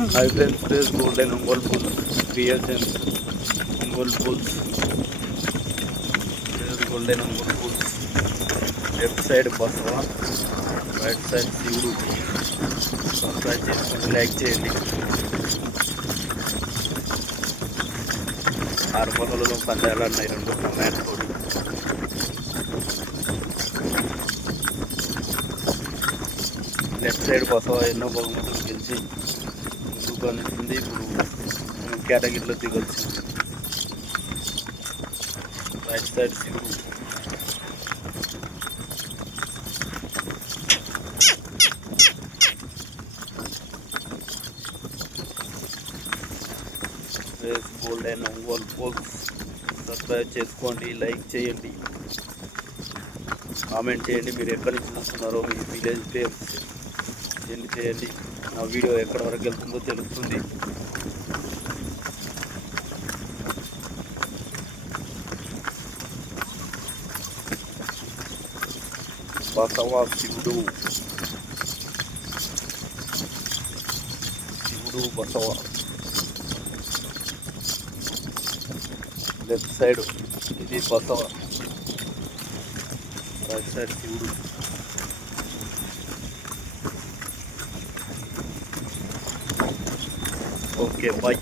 Hi friends, this is Golden Ongol Bulls, BSM Ongol Bulls. This is Golden Ongol Bulls. Left side Basava, right side Sivudu. Subscribe చేసుకోండి, లైక్ చేయండి. ఆరుమూలలో పందాలు అన్నాయి రెండు మ్యాచ్ తోడు. Left side Basava ఎన్నో బహుమతులు గెలిచి ముందుకు అందిస్తుంది. ఇప్పుడు కేటగిరీలో దిగొచ్చింది. రైట్ సైడ్ శివుడు. గోల్డెన్ ఒంగోల్ బుల్స్. సబ్స్క్రైబ్ చేసుకోండి, లైక్ చేయండి, కామెంట్ చేయండి. మీరు ఎక్కడి నుంచి చూస్తున్నారో మీ విలేజ్ పేరు చేయండి. నా వీడియో ఎక్కడి వరకు వెళ్తుందో తెలుస్తుంది. బసవ శివుడు బసవ. లెఫ్ట్ సైడ్ ఇది బసవ, రైట్ సైడ్ శివుడు. Okay, bye.